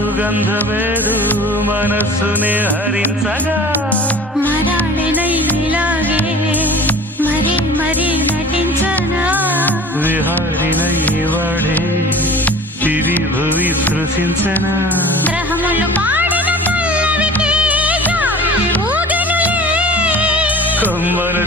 సుగంధమేదు మనస్సునే హరించగా మరాళినైలాగే మరీ మరీ నటించనా విహారినై వాడే దివి భువి సృశించనా గ్రహములు పాడిన పల్లవికి జాబిలి ఊగెనులే కొమ్మలు